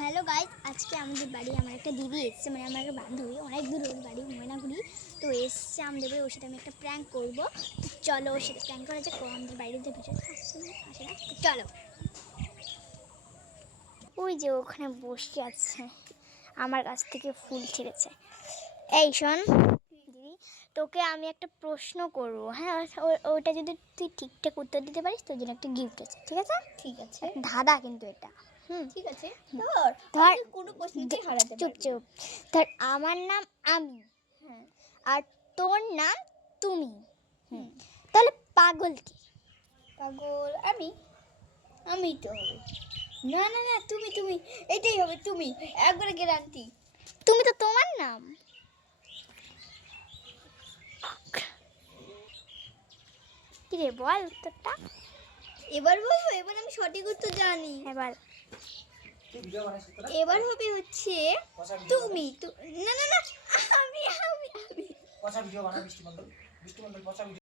Hello guys, আজকে আমাদের বাড়ি আমার একটা দিদি এসছে, মানে আমার একটা বান্ধবী, অনেক দূর ওর বাড়ি ময়নাগুড়ি। তো এসছে আমাদের বাড়ি, ওর সাথে আমি একটা প্র্যাঙ্ক করবো। তো চলো ওর সাথে প্র্যাঙ্ক করা যাক। আমাদের বাড়িতে ভিডিও আসছে না, তো চলো। ওই যে ওখানে বসে আছে, আমার কাছ থেকে ফুল ছিঁড়েছে। এই শোন দিদি, তোকে আমি একটা প্রশ্ন করবো, হ্যাঁ? ওইটা যদি তুই ঠিকঠাক উত্তর দিতে পারিস তোর জন্য একটা গিফট আছে, ঠিক আছে? ঠিক আছে, ধাঁধা কিন্তু এটা। ঠিক আছে। ধর কোনো প্রশ্নতেই হারাতে চুপ পারবি চুপ। ধর আমার নাম আমি, হ্যাঁ। আর তোর নাম তুমি। তাহলে পাগল কি? পাগল আমি তো হবে। না না না, তুমি এটাই হবে, তুমি একবারে গ্যারান্টি। তুমি তো তোমার নাম। কি রে, বল উত্তরটা। এবার বলবো, এবার আমি সঠিক উত্তর জানি। এবার এবার হবে হচ্ছে তুমি। না না না, আমি